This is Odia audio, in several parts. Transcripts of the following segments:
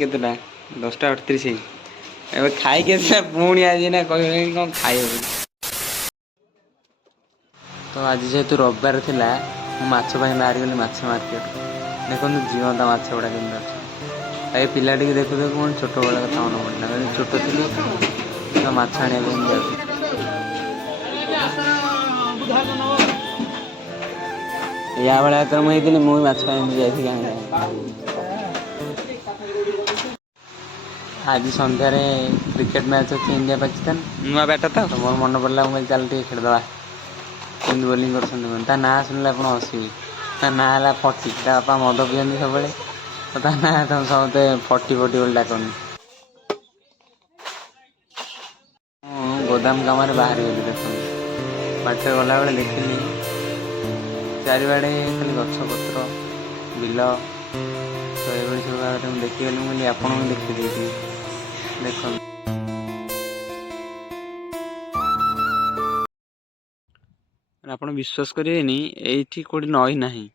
କେତେଟା 10ଟା 38 ଏବେ ଖାଇକି ଆସିଲା ପୁଣି ଆଜି ନା କହିଲେଣି କ'ଣ ଖାଇବ ତ ଆଜି ଯେହେତୁ ରବିବାର ଥିଲା ମୁଁ ମାଛ ପାଇଁ ବାହାରିଗଲି ମାଛ ମାର୍କେଟ। ଦେଖନ୍ତୁ ଜୀବନ୍ତ ମାଛ ଗୁଡ଼ା କେମିତି ଅଛି। ଏ ପିଲାଟିକି ଦେଖୁ ଦେଖୁ ମୋର ଛୋଟବେଳ କଥା ମନେ ପଡ଼ିଲା। ଯଦି ଛୋଟ ଥିଲି ତ ମାଛ ଆଣିବା ପାଇଁ ଯାଉଥିଲି। ୟା ଭଳିଆ ଯେତେବେଳେ ମୁଁ ହେଇଥିଲି ମୁଁ ବି ମାଛ ଆଣିବାକୁ ଯାଇଥିଲି ଆଣିବାକୁ। ଆଜି ସନ୍ଧ୍ୟାରେ କ୍ରିକେଟ ମ୍ୟାଚ୍ ଅଛି ଇଣ୍ଡିଆ ପାକିସ୍ତାନ। ନୂଆ ବ୍ୟାଟ୍ ତ ମୋର ମନେ ପଡ଼ିଲା, ମୁଁ କହିଲି ଚାଲ ଟିକେ ଖେଳିଦେବା। କେମିତି ବୋଲିଂ କରୁଛନ୍ତି ତା ନାଁ ଶୁଣିଲେ ଆପଣ ହସିବେ। ତା ନାଁ ହେଲା ଫଟି। ତା ବାପା ମଦ ପିଅନ୍ତି ସବୁବେଳେ, ତ ତା ନାଁ ସମସ୍ତେ ଫଟି ଫଟି ବୋଲି ଡାକନ୍ତି। ମୁଁ ଗୋଦାମ କାମରେ ବାହାରିଗଲି। ଦେଖନ୍ତୁ ବାଟରେ ଗଲାବେଳେ ଦେଖିଲି ଚାରିଆଡ଼େ ଖାଲି ଗଛପତ୍ର, ବିଲ, ତ ଏଭଳି ସବୁ ଭାବରେ ମୁଁ ଦେଖିଗଲି। ମୁଁ କହିଲି ଆପଣଙ୍କୁ ଦେଖି ଦେଇଥିବି। ଦେଖନ୍ତୁ ଆପଣ ବିଶ୍ୱାସ କରିବେନି, ଏଇଠି କେଉଁଠି ନଈ ନାହିଁ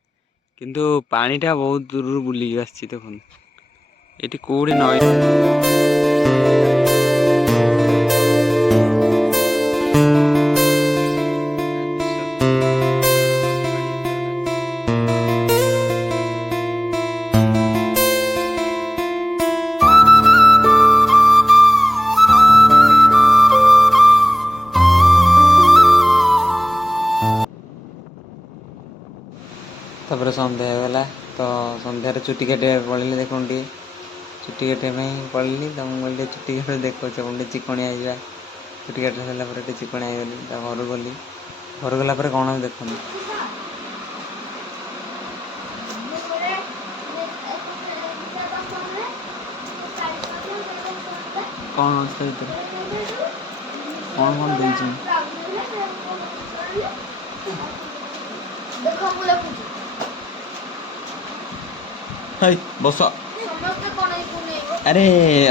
କିନ୍ତୁ ପାଣିଟା ବହୁତ ଦୂରରୁ ବୁଲିକି ଆସିଛି। ଦେଖନ୍ତୁ ଏଇଠି କେଉଁଠି ନଈ ତାପରେ ସନ୍ଧ୍ୟା ହେଇଗଲା। ତ ସନ୍ଧ୍ୟାରେ ଚୁଟି କାଟିବାକୁ ପଳେଇଲି। ଦେଖନ୍ତୁ ଟିକେ ଚୁଟି କାଟିବା ପାଇଁ ପଳେଇଲି। ତ ମୁଁ କହିଲି ଟିକେ ଚୁଟି କାଟି ଦେଖାଉଛି ଆପଣ ଟିକେ ଚିକଣିଆ ହେଇଯିବା। ଚୁଟି କାଟି ସାରିଲା ପରେ ଟିକେ ଚିକଣିଆ ହେଇଗଲି। ତା ଘରକୁ ଗଲି। ଘରକୁ ଗଲା ପରେ କ'ଣ ଦେଖନ୍ତୁ କ'ଣ ଅଛି ତା ଭିତରେ, କ'ଣ କ'ଣ ଦେଇଛି। ହେଇ ବସ। ଆରେ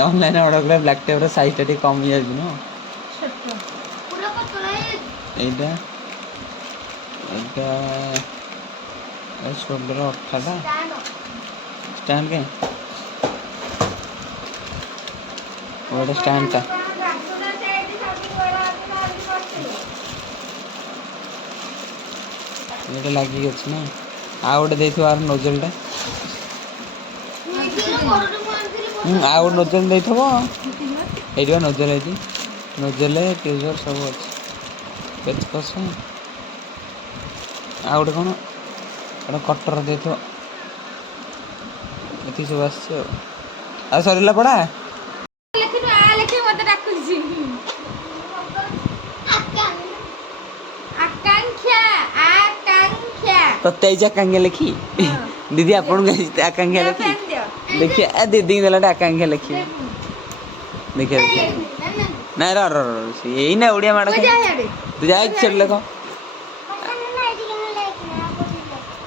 ଅନଲାଇନ୍ ଅର୍ଡ଼ର କଲେ ବ୍ଲାକ୍ ଟେପ୍ର ସାଇଜ୍ଟା ଟିକେ କମ୍ ହେଇଯାଉଛି ନୁହଁ। ଏଇଟା ଏଇଟା ସୋଲର ଅଠାଟା ଷ୍ଟାଣ୍ଡ କାଇଁ ଗୋଟେ ଷ୍ଟାଣ୍ଡଟା ଏଇଟା ଲାଗିକି ଅଛି ନା। ଆଉ ଗୋଟେ ଦେଇଥିବ ଆର ନୋଜଲଟା। ଆଉ ଗୋଟେ ନୋଜଲ ଦେଇଥିବ। ଏଇଠି ବା ନୋଜଲ ହେଇଛି। ନୋଜଲ ଟ୍ୟୁଜର ସବୁ ଅଛି। ପେଚକସ୍ ଆଉ ଗୋଟେ କ'ଣ ଗୋଟେ କଟର ଦେଇଥିବ। ଏତିକି ସବୁ ଆସିଛି ଆଉ ସରିଲା ପଡ଼ା। ତତେ ଆଇଛି ଆକାଂକ୍ଷା ଲେଖି। ଦିଦି ଆପଣଙ୍କୁ ଆଇଛି ଆକାଂକ୍ଷା ଲେଖି। ଦେଖିଆ ଦିଦିକି ଦେଲାଟା ଆକାଂକ୍ଷା ଲେଖିବେ। ଦେଖିଆ ନାଇଁ ଏଇନା ଓଡ଼ିଆ ମାଡ଼ ତୁ ଯାଇଛୁ ସେଠି ଲେଖ।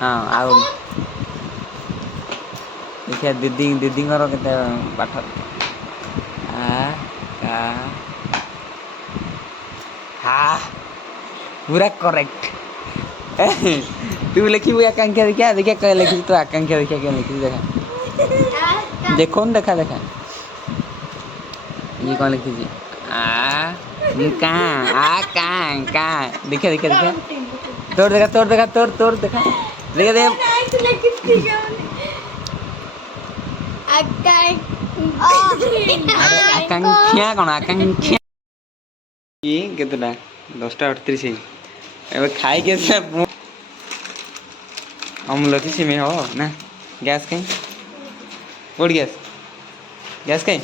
ହଁ ଆଉ ଦେଖିଆ ଦିଦିଙ୍କର କେତେ ପାଠ। ପୁରା କରେକ୍ଟ। ତୁ ଲେଖିବୁ ଆକାଂକ୍ଷା ଦେଖିଆ କ'ଣ ଲେଖିଛୁ ତୁ ଆକାଂକ୍ଷା ଦେଖିଆ କ'ଣ ଲେଖିଛୁ ଦେଖା। ଦେଖଉନୁ ଦେଖା ଇଏ କ'ଣ ଲେଖିଛି। ଦେଖିଆ ତୋର ଦେଖା ତୋର ଦେଖା ଆକାଂକ୍ଷା କ'ଣ ଆକାଂକ୍ଷା କେତେଟା 10ଟା 38 ଏବେ ଖାଇକି ଆସିଲା ଅମୁଲ କି ସିମେଇ ହବ ନା। ଗ୍ୟାସ୍ କାଇଁ କୋଉଠି ଗ୍ୟାସ୍ କାଇଁ